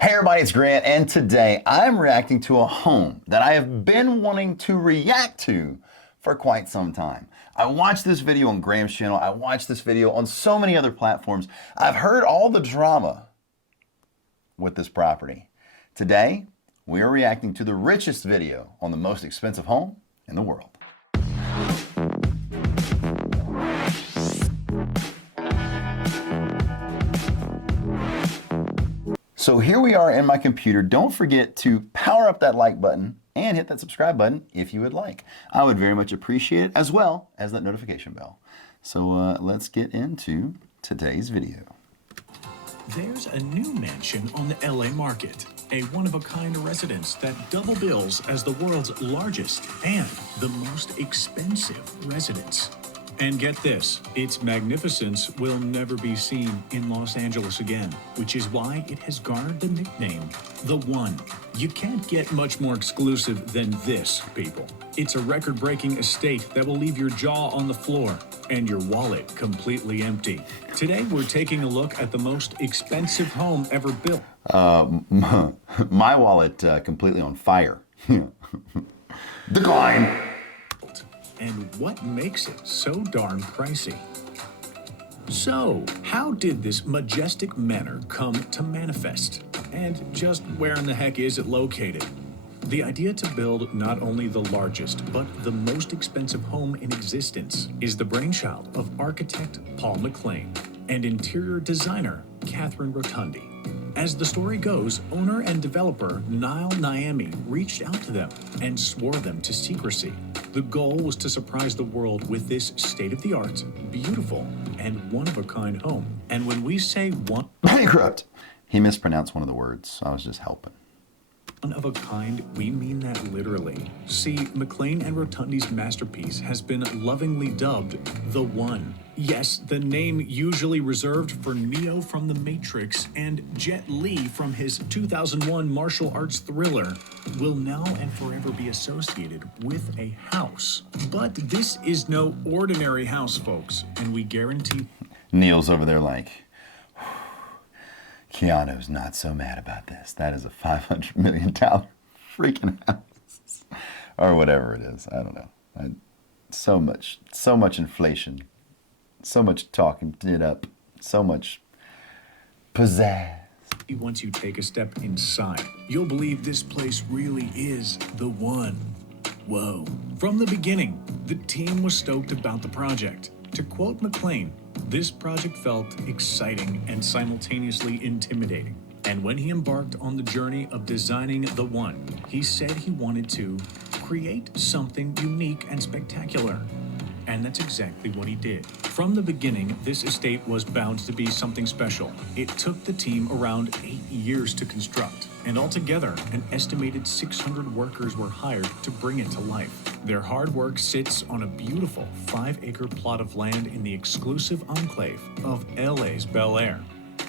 Hey everybody, it's Grant, and today I'm reacting to a home that I have been wanting to react to for quite some time. I watched this video on Graham's channel, I watched this video on so many other platforms. I've heard all the drama with this property. Today, we are reacting to the richest video on the most expensive home in the world. So here we are in my computer. Don't forget to power up that like button and hit that subscribe button if you would like. I would very much appreciate it, as well as that notification bell. So let's get into today's video. There's a new mansion on the LA market, a one-of-a-kind residence that double bills as the world's largest and the most expensive residence. And get this, its magnificence will never be seen in Los Angeles again, which is why it has garnered the nickname, The One. You can't get much more exclusive than this, people. It's a record-breaking estate that will leave your jaw on the floor and your wallet completely empty. Today, we're taking a look at the most expensive home ever built. My wallet completely on fire. Decline. And what makes it so darn pricey. So, how did this majestic manor come to manifest? And just where in the heck is it located? The idea to build not only the largest, but the most expensive home in existence is the brainchild of architect Paul McLean and interior designer Catherine Rotundi. As the story goes, owner and developer Niall Niami reached out to them and swore them to secrecy. The goal was to surprise the world with this state-of-the-art, beautiful, and one-of-a-kind home. And when we say bankrupt, he mispronounced one of the words. I was just helping. One of a kind, we mean that literally. See, McLean and Rotundi's masterpiece has been lovingly dubbed The One. Yes, the name usually reserved for Neo from The Matrix and Jet Li from his 2001 martial arts thriller will now and forever be associated with a house. But this is no ordinary house, folks, and we guarantee... Neil's over there like... Keanu's not so mad about this. That is a $500 million freaking house. Or whatever it is. I don't know. So much inflation. So much talking it up. So much pizzazz. Once you take a step inside, you'll believe this place really is the one. Whoa. From the beginning, the team was stoked about the project. To quote McLean, this project felt exciting and simultaneously intimidating. And when he embarked on the journey of designing The One, he said he wanted to create something unique and spectacular. And that's exactly what he did. From the beginning, this estate was bound to be something special. It took the team around 8 years to construct, and altogether, an estimated 600 workers were hired to bring it to life. Their hard work sits on a beautiful 5-acre plot of land in the exclusive enclave of LA's Bel Air.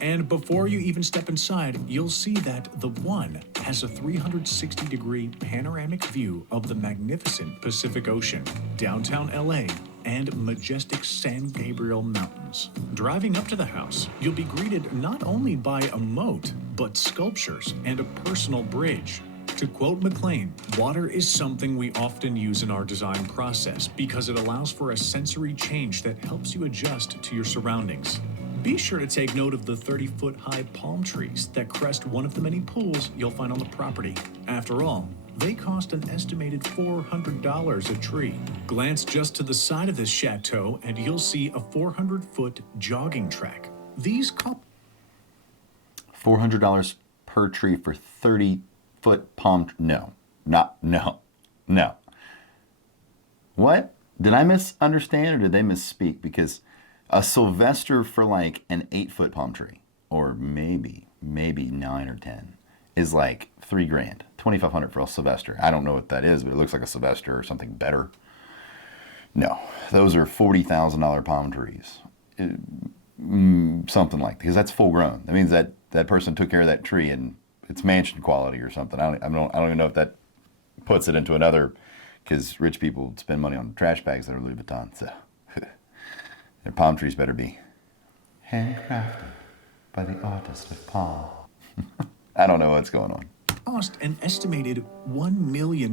And before you even step inside, you'll see that The One has a 360-degree panoramic view of the magnificent Pacific Ocean, downtown LA, and majestic San Gabriel Mountains. Driving up to the house, you'll be greeted not only by a moat, but sculptures and a personal bridge. To quote McLean, water is something we often use in our design process because it allows for a sensory change that helps you adjust to your surroundings. Be sure to take note of the 30-foot-high palm trees that crest one of the many pools you'll find on the property. After all, they cost an estimated $400 a tree. Glance just to the side of this chateau and you'll see a 400-foot jogging track. These cost $400 per tree for 30-foot palm. No. What? Did I misunderstand or did they misspeak? Because a Sylvester for like an 8-foot palm tree, or maybe 9 or 10, is like $3,000, $2,500 for a Sylvester. I don't know what that is, but it looks like a Sylvester or something better. No, those are $40,000 palm trees, something like that, because that's full grown. That means that person took care of that tree and it's mansion quality or something. I don't even know if that puts it into another, because rich people spend money on trash bags that are Louis Vuitton. So their palm trees better be handcrafted by the artist of palm. I don't know what's going on. Cost an estimated $1 million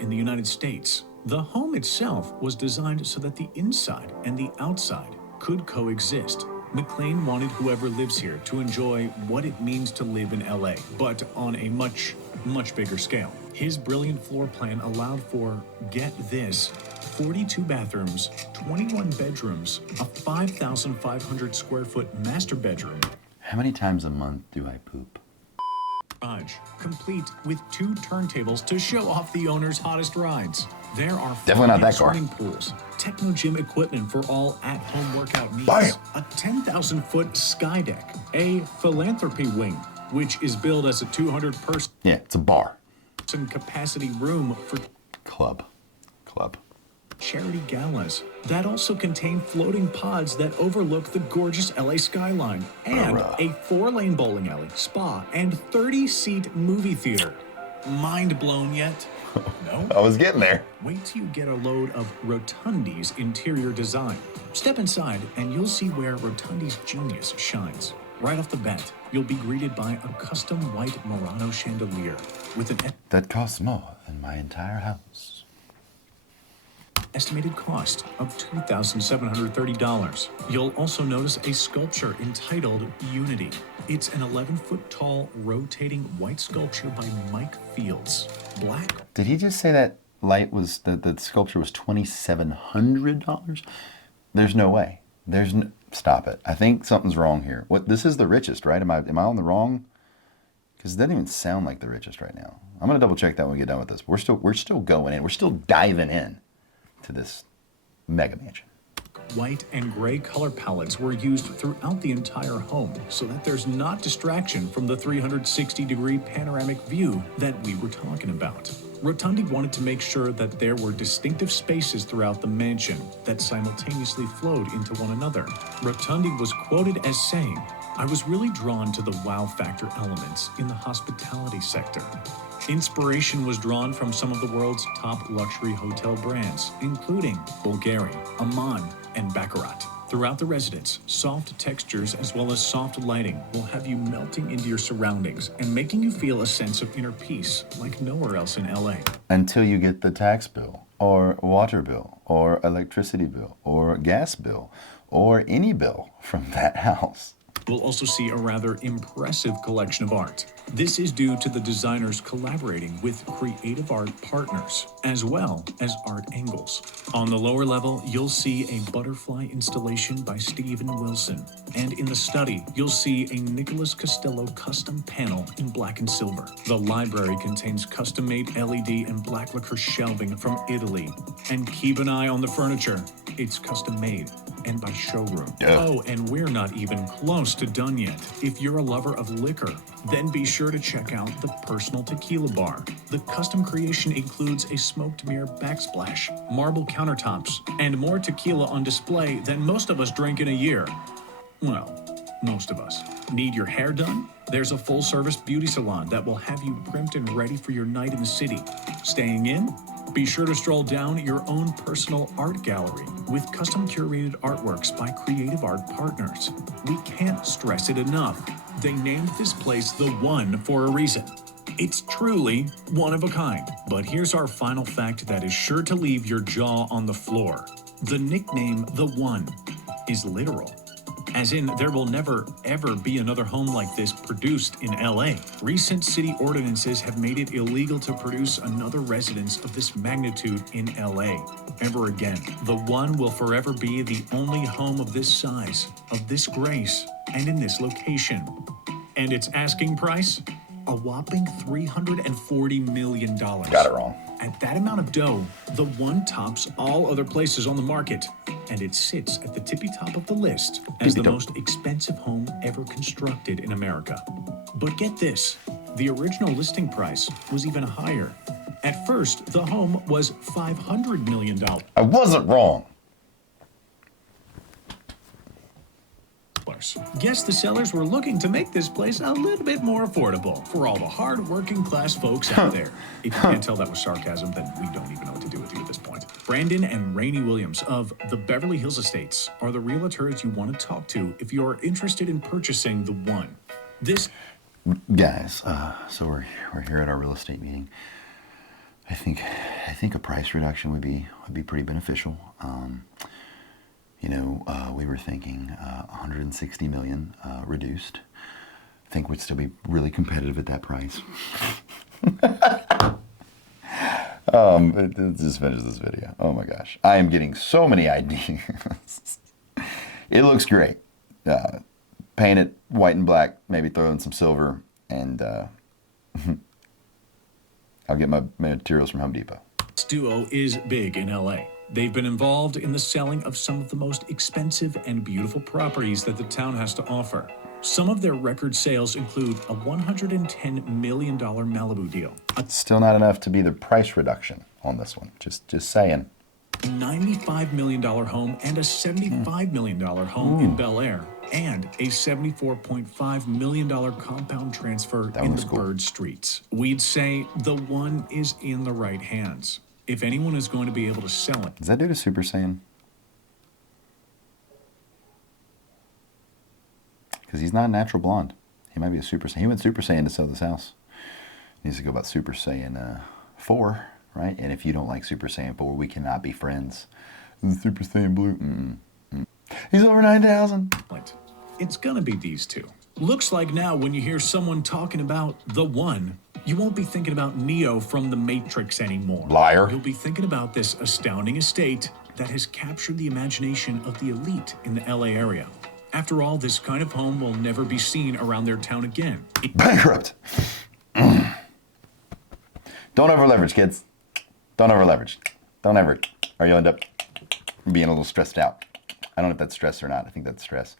in the United States. The home itself was designed so that the inside and the outside could coexist. McLean wanted whoever lives here to enjoy what it means to live in LA, but on a much bigger scale. His brilliant floor plan allowed for, get this, 42 bathrooms, 21 bedrooms, a 5,500 square foot master bedroom. How many times a month do I poop? Garage, complete with 2 turntables to show off the owner's hottest rides. There are Definitely not that car. swimming pools, techno gym equipment for all at-home workout needs, Bam! a 10,000-foot sky deck, a philanthropy wing, which is billed as a 200-person Yeah, it's a bar. capacity room for Club. charity galas that also contain floating pods that overlook the gorgeous LA skyline, and a 4-lane bowling alley, spa, and 30-seat movie theater. Mind blown yet? No? I was getting there. Wait till you get a load of Rotundi's interior design. Step inside and you'll see where Rotundi's genius shines. Right off the bat, you'll be greeted by a custom white Murano chandelier with an That costs more than my entire house. estimated cost of $2,730. You'll also notice a sculpture entitled Unity. It's an 11-foot tall, rotating white sculpture by Mike Fields. Black. Did he just say that the sculpture was $2,700? There's no way. Stop it. I think something's wrong here. This is the richest, right? Am I on the wrong? Because it doesn't even sound like the richest right now. I'm gonna double check that when we get done with this. We're still going in. We're still diving in to this mega mansion. White and gray color palettes were used throughout the entire home so that there's not distraction from the 360-degree panoramic view that we were talking about. Rotundi wanted to make sure that there were distinctive spaces throughout the mansion that simultaneously flowed into one another. Rotundi was quoted as saying, "I was really drawn to the wow factor elements in the hospitality sector. Inspiration was drawn from some of the world's top luxury hotel brands, including Bulgari, Aman, and Baccarat. Throughout the residence, soft textures as well as soft lighting will have you melting into your surroundings and making you feel a sense of inner peace like nowhere else in LA." Until you get the tax bill, or water bill, or electricity bill, or gas bill, or any bill from that house. We'll also see a rather impressive collection of art. This is due to the designers collaborating with creative art partners, as well as art angles. On the lower level, you'll see a butterfly installation by Stephen Wilson. And in the study, you'll see a Nicholas Costello custom panel in black and silver. The library contains custom-made LED and black lacquer shelving from Italy. And keep an eye on the furniture. It's custom-made and by showroom. Yeah. Oh, and we're not even close to done yet. If you're a lover of liquor, then be sure to check out the personal tequila bar. The custom creation includes a smoked mirror backsplash, marble countertops, and more tequila on display than most of us drink in a year. Well, most of us. Need your hair done? There's a full-service beauty salon that will have you primed and ready for your night in the city. Staying in? Be sure to stroll down your own personal art gallery with custom curated artworks by creative art partners. We can't stress it enough. They named this place The One for a reason. It's truly one of a kind. But here's our final fact that is sure to leave your jaw on the floor. The nickname The One is literal. As in, there will never, ever be another home like this produced in LA. Recent city ordinances have made it illegal to produce another residence of this magnitude in LA ever again. The One will forever be the only home of this size, of this grace, and in this location. And its asking price? A whopping $340 million. Got it wrong. At that amount of dough, The One tops all other places on the market, and it sits at the tippy top of the list as the most expensive home ever constructed in America. But get this, the original listing price was even higher. At first, the home was $500 million. I wasn't wrong. Guess the sellers were looking to make this place a little bit more affordable for all the hard-working class folks out there. If you can't tell that was sarcasm, then we don't even know what to do with you at this point. Brandon and Rainey Williams of the Beverly Hills Estates are the realtors you want to talk to if you are interested in purchasing The One. Guys, so we're here at our real estate meeting. I think a price reduction would be pretty beneficial. We were thinking 160 million reduced. I think we'd still be really competitive at that price. Just finish this video. Oh my gosh, I am getting so many ideas. It looks great. Paint it white and black, maybe throw in some silver, and I'll get my materials from Home Depot. This duo is big in LA. They've been involved in the selling of some of the most expensive and beautiful properties that the town has to offer. Some of their record sales include a $110 million Malibu deal. Still not enough to be the price reduction on this one. Just saying. A $95 million home and a $75 million home in Bel Air, and a $74.5 million compound transfer in the Bird Streets. We'd say the one is in the right hands. If anyone is going to be able to sell it. Is that due to Super Saiyan? Because he's not a natural blonde. He might be a Super Saiyan. He went Super Saiyan to sell this house. He needs to go about Super Saiyan 4, right? And if you don't like Super Saiyan 4, we cannot be friends. Super Saiyan Blue. He's over 9,000. It's gonna be these two. Looks like now when you hear someone talking about the one, you won't be thinking about Neo from The Matrix anymore. Liar. You'll be thinking about this astounding estate that has captured the imagination of the elite in the LA area. After all, this kind of home will never be seen around their town again. Bankrupt. Don't over leverage, kids. Don't over leverage. Don't ever, or you'll end up being a little stressed out. I don't know if that's stress or not. I think that's stress.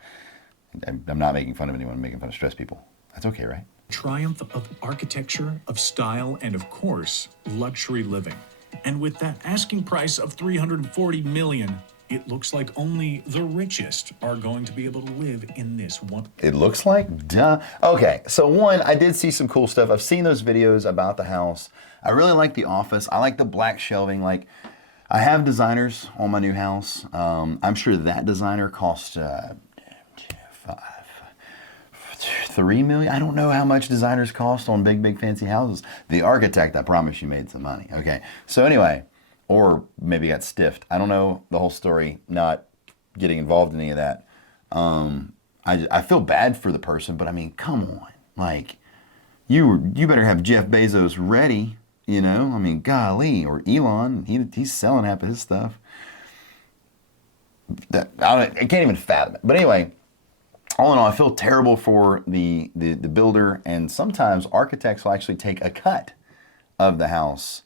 I'm not making fun of anyone. I'm making fun of stressed people. That's okay, right? Triumph of architecture, of style, and of course, luxury living. And with that asking price of $340 million, it looks like only the richest are going to be able to live in this one. It looks like? Duh. Okay, so one, I did see some cool stuff. I've seen those videos about the house. I really like the office. I like the black shelving. Like, I have designers on my new house. I'm sure that designer cost $3 million. I don't know how much designers cost on big fancy houses. The architect, I promise you, made some money. Okay, so anyway, or maybe got stiffed. I don't know the whole story, not getting involved in any of that. I feel bad for the person, but I mean, come on. Like, you better have Jeff Bezos ready, you know? I mean, golly, or Elon, he's selling half of his stuff. I can't even fathom it. But anyway, all in all, I feel terrible for the builder, and sometimes architects will actually take a cut of the house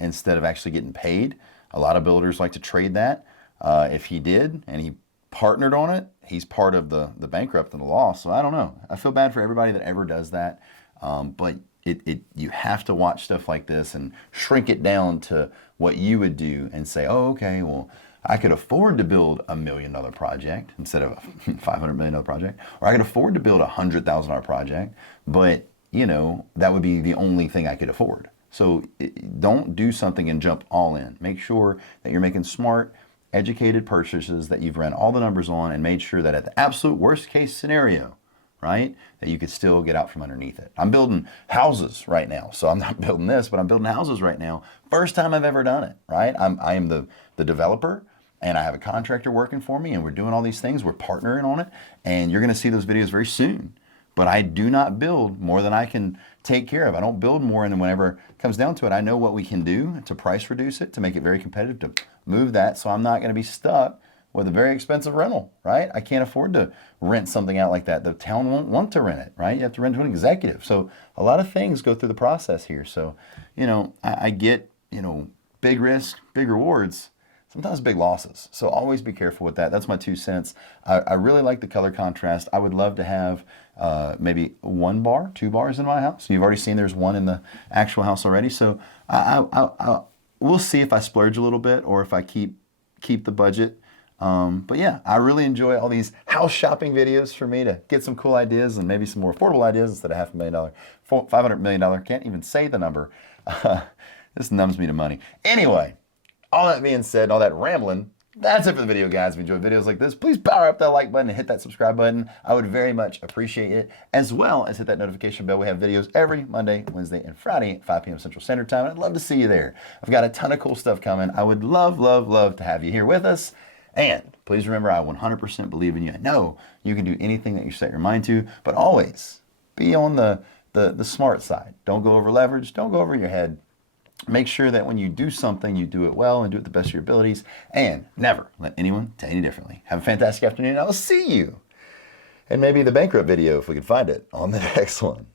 instead of actually getting paid. A lot of builders like to trade that. If he did and he partnered on it, he's part of the bankrupt and the loss. So I don't know. I feel bad for everybody that ever does that. But you have to watch stuff like this and shrink it down to what you would do and say, oh, okay, well, I could afford to build $1 million project instead of a $500 million project, or I could afford to build a $100,000 project, but you know, that would be the only thing I could afford. So don't do something and jump all in. Make sure that you're making smart, educated purchases that you've ran all the numbers on and made sure that at the absolute worst case scenario, right, that you could still get out from underneath it. I'm building houses right now, so I'm not building this, but I'm building houses right now. First time I've ever done it, right? I am the developer, and I have a contractor working for me, and we're doing all these things. We're partnering on it, and you're going to see those videos very soon. But I do not build more than I can take care of. I don't build more, and then whenever it comes down to it, I know what we can do to price reduce it, to make it very competitive, to move that, so I'm not going to be stuck with a very expensive rental, right? I can't afford to rent something out like that. The town won't want to rent it, right? You have to rent to an executive. So a lot of things go through the process here. So, you know, I get, you know, big risk, big rewards, sometimes big losses. So always be careful with that. That's my 2 cents. I really like the color contrast. I would love to have maybe 1 bar, 2 bars in my house. You've already seen there's one in the actual house already. So we'll see if I splurge a little bit or if I keep the budget. But yeah, I really enjoy all these house shopping videos for me to get some cool ideas and maybe some more affordable ideas instead of $500,000, $500 million. Can't even say the number. This numbs me to money. Anyway, all that being said, all that rambling, That's it for the video, guys. If you enjoy videos like this, please power up that like button and hit that subscribe button. I would very much appreciate it, as well as hit that notification bell. We have videos every Monday, Wednesday, and Friday at 5 p.m. Central Standard Time. I'd love to see you there. I've got a ton of cool stuff coming. I would love, love, love to have you here with us. And please remember, I 100% believe in you. I know you can do anything that you set your mind to, but always be on the smart side. Don't go over leverage. Don't go over your head. Make sure that when you do something, you do it well and do it the best of your abilities, and never let anyone tell you differently. Have a fantastic afternoon. I will see you, and maybe the bankrupt video, if we can find it, on the next one.